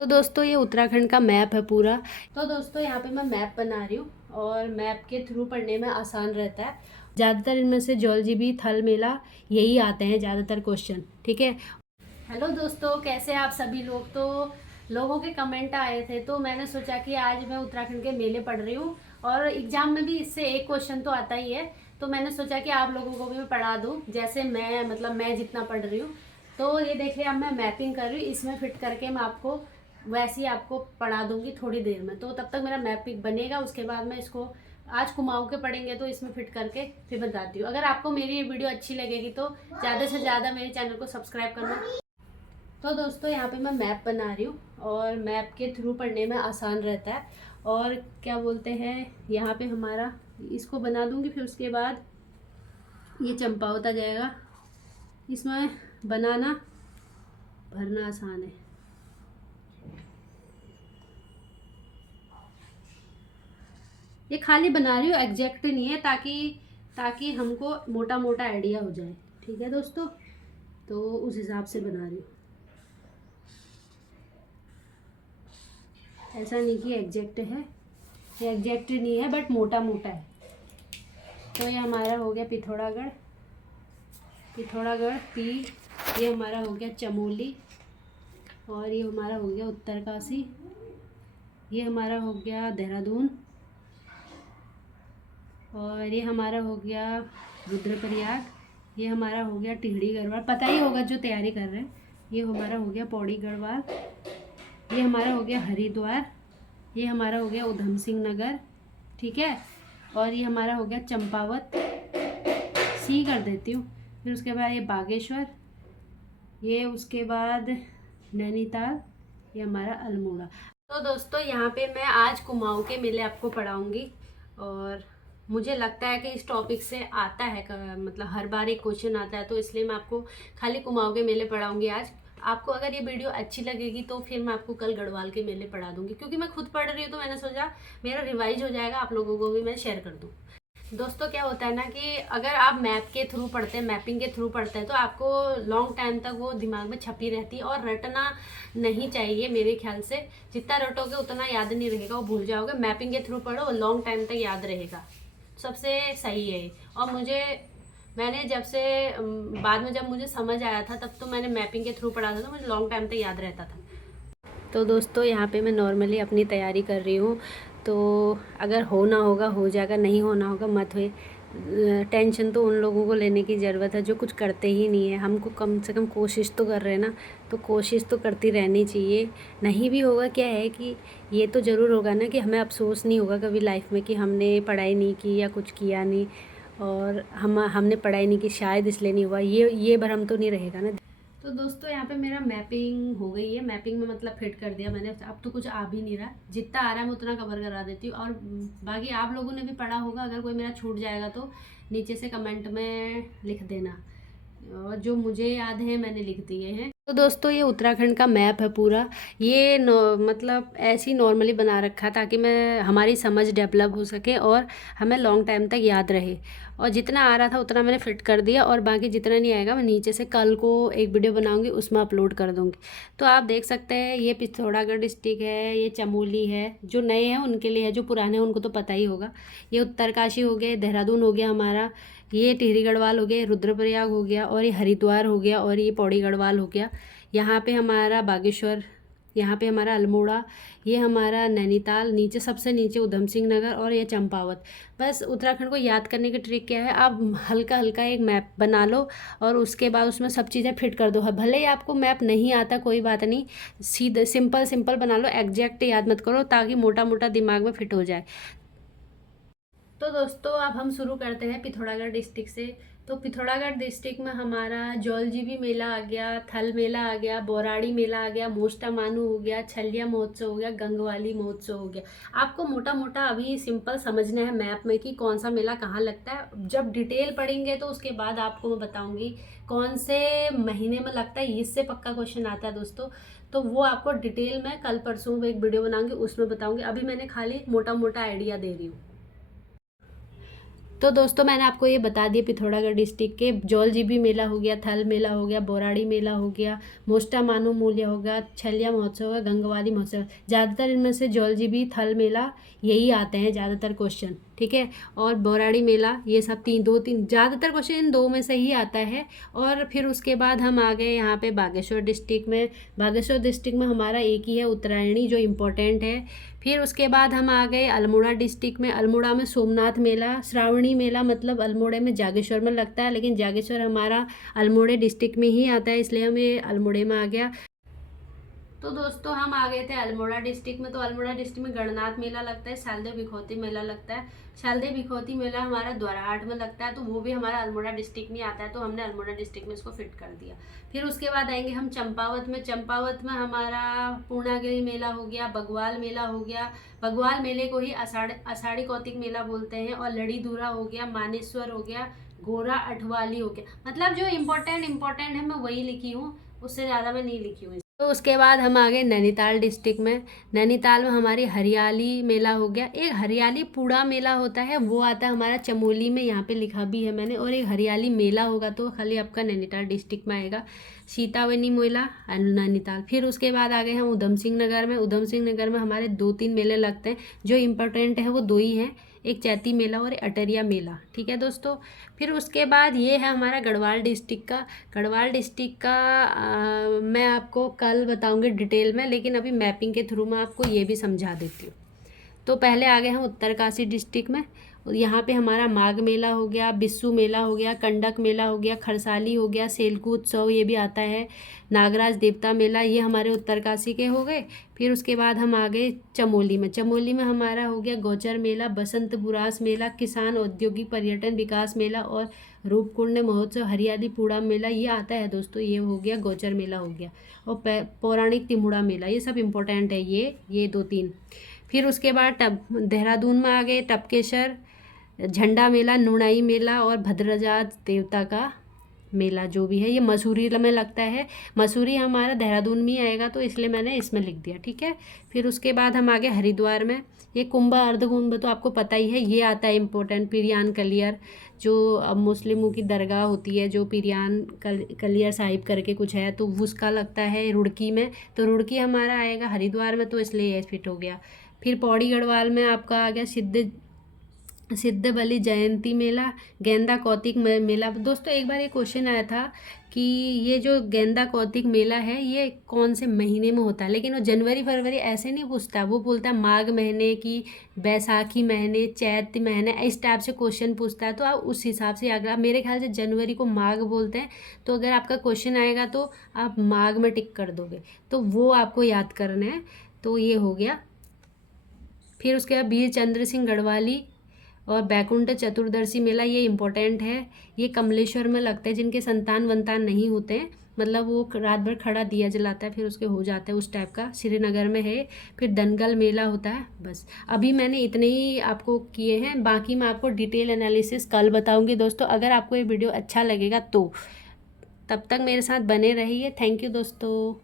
तो दोस्तों ये उत्तराखंड का मैप है पूरा। तो दोस्तों यहाँ पे मैं मैप बना रही हूँ और मैप के थ्रू पढ़ने में आसान रहता है। ज़्यादातर इनमें से जौलजीबी थल मेला यही आते हैं ज़्यादातर क्वेश्चन, ठीक है। हेलो दोस्तों, कैसे आप सभी लोग। तो लोगों के कमेंट आए थे तो मैंने सोचा कि आज मैं उत्तराखंड के मेले पढ़ रही हूँ और एग्जाम में भी इससे एक क्वेश्चन तो आता ही है। तो मैंने सोचा कि आप लोगों को भी मैं पढ़ा दूँ, जैसे मैं जितना पढ़ रही हूँ। तो ये देखिए, अब मैं मैपिंग कर रही हूँ, इसमें फिट करके मैं आपको वैसे ही आपको पढ़ा दूंगी थोड़ी देर में। तो तब तक मेरा मैपिंग बनेगा, उसके बाद मैं इसको आज कुमाऊँ के पढ़ेंगे तो इसमें फिट करके फिर बताती हूँ। अगर आपको मेरी ये वीडियो अच्छी लगेगी तो ज़्यादा से ज़्यादा मेरे चैनल को सब्सक्राइब करना। तो दोस्तों यहाँ पे मैं मैप बना रही हूँ और मैप के थ्रू पढ़ने में आसान रहता है। और क्या बोलते हैं, यहाँ पे हमारा इसको बना दूंगी, फिर उसके बाद ये चंपावत आ जाएगा। इसमें बनाना भरना आसान है। ये खाली बना रही हूँ, एग्जैक्ट नहीं है, ताकि ताकि हमको मोटा मोटा आइडिया हो जाए, ठीक है दोस्तों। तो उस हिसाब से बना रही हूँ, ऐसा नहीं कि एग्जैक्ट है, ये एग्जैक्ट नहीं है बट मोटा मोटा है। तो ये हमारा हो गया पिथौरागढ़, पिथौरागढ़ पी। ये हमारा हो गया चमोली, और ये हमारा हो गया उत्तरकाशी। ये हमारा हो गया देहरादून, और ये हमारा हो गया रुद्रप्रयाग। ये हमारा हो गया टिहरी गढ़वाल, पता ही होगा जो तैयारी कर रहे हैं। ये हमारा हो गया पौड़ी गढ़वाल। ये हमारा हो गया हरिद्वार। ये हमारा हो गया उधम सिंह नगर, ठीक है। और ये हमारा हो गया चंपावत, सी कर देती हूँ। फिर उसके बाद ये बागेश्वर, ये उसके बाद नैनीताल, ये हमारा अल्मोड़ा। तो दोस्तों यहाँ पे मैं आज कुमाऊँ के मेले आपको पढ़ाऊँगी, और मुझे लगता है कि इस टॉपिक से आता है मतलब हर बार एक क्वेश्चन आता है, तो इसलिए मैं आपको खाली कुमाऊँ के मेले पढ़ाऊँगी आज। आपको अगर ये वीडियो अच्छी लगेगी तो फिर मैं आपको कल गढ़वाल के मेले पढ़ा दूँगी, क्योंकि मैं खुद पढ़ रही हूँ तो मैंने सोचा मेरा रिवाइज हो जाएगा, आप लोगों को भी मैं शेयर कर दूँ। दोस्तों क्या होता है ना कि अगर आप मैप के थ्रू पढ़ते हैं, मैपिंग के थ्रू पढ़ते हैं, तो आपको लॉन्ग टाइम तक वो दिमाग में छपी रहती है, और रटना नहीं चाहिए मेरे ख्याल से। जितना रटोगे उतना याद नहीं रहेगा, वो भूल जाओगे। मैपिंग के थ्रू पढ़ो, लॉन्ग टाइम तक याद रहेगा, सबसे सही है। और मैंने जब से बाद में जब मुझे समझ आया था तब तो मैंने मैपिंग के थ्रू पढ़ा था, तो मुझे लॉन्ग टाइम तक याद रहता था। तो दोस्तों यहाँ पे मैं नॉर्मली अपनी तैयारी कर रही हूँ, तो अगर होना होगा हो जाएगा, नहीं होना होगा मत हुए। टेंशन तो उन लोगों को लेने की ज़रूरत है जो कुछ करते ही नहीं है। हमको कम से कम कोशिश तो कर रहे हैं ना, तो कोशिश तो करती रहनी चाहिए। नहीं भी होगा क्या है कि ये तो ज़रूर होगा ना कि हमें अफसोस नहीं होगा कभी लाइफ में कि हमने पढ़ाई नहीं की या कुछ किया नहीं, और हमने पढ़ाई नहीं की शायद इसलिए नहीं हुआ, ये भरम तो नहीं रहेगा ना। तो दोस्तों यहाँ पे मेरा मैपिंग हो गई है, मैपिंग में मतलब फिट कर दिया मैंने। अब तो कुछ आ भी नहीं रहा, जितना आ रहा है मैं उतना कवर करा देती हूँ। और बाकी आप लोगों ने भी पढ़ा होगा, अगर कोई मेरा छूट जाएगा तो नीचे से कमेंट में लिख देना, और जो मुझे याद है मैंने लिख दिए हैं। तो दोस्तों ये उत्तराखंड का मैप है पूरा। ये मतलब ऐसे ही नॉर्मली बना रखा ताकि मैं हमारी समझ डेवलप हो सके और हमें लॉन्ग टाइम तक याद रहे। और जितना आ रहा था उतना मैंने फिट कर दिया, और बाकी जितना नहीं आएगा मैं नीचे से कल को एक वीडियो बनाऊंगी, उसमें अपलोड कर दूंगी। तो आप देख सकते हैं ये पिथौरागढ़ डिस्ट्रिक्ट है, ये चमोली है। जो नए हैं उनके लिए है, जो पुराने हैं उनको तो पता ही होगा। ये उत्तरकाशी हो गया, देहरादून हो गया हमारा, ये टिहरी गढ़वाल हो गया, रुद्रप्रयाग हो गया, और ये हरिद्वार हो गया, और ये पौड़ी गढ़वाल हो गया। यहाँ पे हमारा बागेश्वर, यहाँ पे हमारा अल्मोड़ा, ये हमारा नैनीताल, नीचे सबसे नीचे उधम सिंह नगर, और ये चंपावत। बस उत्तराखंड को याद करने की ट्रिक क्या है, आप हल्का हल्का एक मैप बना लो और उसके बाद उसमें सब चीज़ें फिट कर दो। भले ही आपको मैप नहीं आता कोई बात नहीं, सीधे सिंपल सिंपल बना लो, एग्जैक्ट याद मत करो ताकि मोटा मोटा दिमाग में फिट हो जाए। तो दोस्तों अब हम शुरू करते हैं पिथौरागढ़ डिस्ट्रिक्ट से। तो पिथौरागढ़ डिस्ट्रिक्ट में हमारा जौलजीबी मेला आ गया, थल मेला आ गया, बोराड़ी मेला आ गया, मोस्टा मानू हो गया, छलिया महोत्सव हो गया, गंगवाली महोत्सव हो गया। आपको मोटा मोटा अभी सिंपल समझना है मैप में कि कौन सा मेला कहाँ लगता है। जब डिटेल पढ़ेंगे तो उसके बाद आपको मैं बताऊंगी कौन से महीने में लगता है, इससे पक्का क्वेश्चन आता है दोस्तों। तो वो आपको डिटेल में कल परसों एक वीडियो बनाऊंगी, उसमें बताऊंगी। अभी मैंने खाली मोटा मोटा आइडिया दे रही हूँ। तो दोस्तों मैंने आपको ये बता दिया पिथौरागढ़ डिस्ट्रिक्ट के जौलजीबी मेला हो गया, थल मेला हो गया, बोराड़ी मेला हो गया, मोस्टा मानू मूल्य हो गया, छलिया महोत्सव है, गंगवाली महोत्सव। ज़्यादातर इनमें से जौलजीबी, थल मेला यही आते हैं ज़्यादातर क्वेश्चन, ठीक है। और बोराड़ी मेला, ये सब दो तीन ज़्यादातर क्वेश्चन इन दो में से ही आता है। और फिर उसके बाद हम आ गए यहाँ पे बागेश्वर डिस्ट्रिक्ट में। बागेश्वर डिस्ट्रिक्ट में हमारा एक ही है उत्तरायणी, जो इम्पोर्टेंट है। फिर उसके बाद हम आ गए अल्मोड़ा डिस्ट्रिक्ट में। अल्मोड़ा में सोमनाथ मेला, श्रावणी मेला मतलब अल्मोड़े में जागेश्वर में लगता है, लेकिन जागेश्वर हमारा अल्मोड़े डिस्ट्रिक्ट में ही आता है, इसलिए हमें अल्मोड़े में आ गया। तो दोस्तों हम आ गए थे अल्मोड़ा डिस्ट्रिक्ट में। तो अल्मोड़ा डिस्ट्रिक्ट में गणनाथ मेला लगता है, शालदेव बिखौती मेला लगता है। शालदेव बिखौती मेला हमारा द्वाराहाट में लगता है, तो वो भी हमारा अल्मोड़ा डिस्ट्रिक्ट में आता है, तो हमने अल्मोड़ा डिस्ट्रिक्ट में इसको फिट कर दिया। फिर उसके बाद आएंगे हम चंपावत में। चंपावत में हमारा पूर्णागिरी मेला हो गया, बगवाल मेला हो गया। बगवाल मेले को ही आषाढ़ी कौतिक मेला बोलते हैं। और लड़ी दूरा हो गया, मानेश्वर हो गया, गोरा अठवाली हो गया। मतलब जो इम्पोर्टेंट है मैं वही लिखी हूँ, उससे ज़्यादा मैं नहीं लिखी हूँ। तो उसके बाद हम आ गए नैनीताल डिस्ट्रिक्ट में। नैनीताल में हमारी हरियाली मेला हो गया। एक हरियाली पूड़ा मेला होता है, वो आता है हमारा चमोली में, यहाँ पे लिखा भी है मैंने। और एक हरियाली मेला होगा तो खाली आपका नैनीताल डिस्ट्रिक्ट में आएगा, सीतावनी मेला नैनीताल। फिर उसके बाद आ गए हम उधम सिंह नगर में। उधम सिंह नगर में हमारे 2-3 मेले लगते हैं, जो इम्पोर्टेंट है वो दो ही हैं, एक चैती मेला और अटरिया मेला, ठीक है दोस्तों। फिर उसके बाद ये है हमारा गढ़वाल डिस्ट्रिक्ट का। गढ़वाल डिस्ट्रिक्ट का मैं आपको कल बताऊंगी डिटेल में, लेकिन अभी मैपिंग के थ्रू मैं आपको ये भी समझा देती हूँ। तो पहले आ गए हम उत्तरकाशी डिस्ट्रिक्ट में। यहाँ पे हमारा माघ मेला हो गया, बिस्सू मेला हो गया, कंडक मेला हो गया, खरसाली हो गया, सेलकू उत्सव ये भी आता है, नागराज देवता मेला, ये हमारे उत्तरकाशी के हो गए। फिर उसके बाद हम आ गए चमोली में। चमोली में हमारा हो गया गौचर मेला, बसंत बुरास मेला, किसान औद्योगिक पर्यटन विकास मेला और रूपकुंड महोत्सव, हरियाली पूड़ा मेला ये आता है दोस्तों। ये हो गया गौचर मेला हो गया। और पौराणिक तिमुड़ा मेला, ये सब इम्पोर्टेंट है, ये 2-3। फिर उसके बाद देहरादून में आ गए टपकेसर, झंडा मेला, नुनाई मेला और भद्रजात देवता का मेला जो भी है, ये मसूरी में लगता है। मसूरी हमारा देहरादून में ही आएगा, तो इसलिए मैंने इसमें लिख दिया, ठीक है। फिर उसके बाद हम आ गए हरिद्वार में। ये कुंभ अर्धकुंभ तो आपको पता ही है, ये आता है इम्पोर्टेंट, पिरियान कलियर, जो अब मुस्लिमों की दरगाह होती है, जो पिरियान कलियर साहिब करके कुछ है, तो उसका लगता है रुड़की में। तो रुड़की हमारा आएगा हरिद्वार में, तो इसलिए ये फिट हो गया। फिर पौड़ी गढ़वाल में आपका आ गया सिद्ध बलि जयंती मेला, गेंदा कौतिक मेला। दोस्तों एक बार ये क्वेश्चन आया था कि ये जो गेंदा कौतिक मेला है ये कौन से महीने में होता है, लेकिन वो जनवरी फरवरी ऐसे नहीं पूछता, वो बोलता है माघ महीने की, बैसाखी महीने, चैत महीने, इस टाइप से क्वेश्चन पूछता है। तो आप उस हिसाब से अगर मेरे ख्याल से जनवरी को माघ बोलते हैं, तो अगर आपका क्वेश्चन आएगा तो आप माघ में टिक कर दोगे, तो वो आपको याद करना है। तो ये हो गया। फिर उसके बाद वीर चंद्र सिंह गढ़वाली और बैकुंठ चतुर्दशी मेला, ये इम्पोर्टेंट है। ये कमलेश्वर में लगता है, जिनके संतान वंतान नहीं होते हैं, मतलब वो रात भर खड़ा दिया जलाता है फिर उसके हो जाता है, उस टाइप का श्रीनगर में है। फिर दनगल मेला होता है। बस अभी मैंने इतने ही आपको किए हैं, बाकी मैं आपको डिटेल एनालिसिस कल बताऊंगी दोस्तों। अगर आपको ये वीडियो अच्छा लगेगा तो तब तक मेरे साथ बने रहिए। थैंक यू दोस्तों।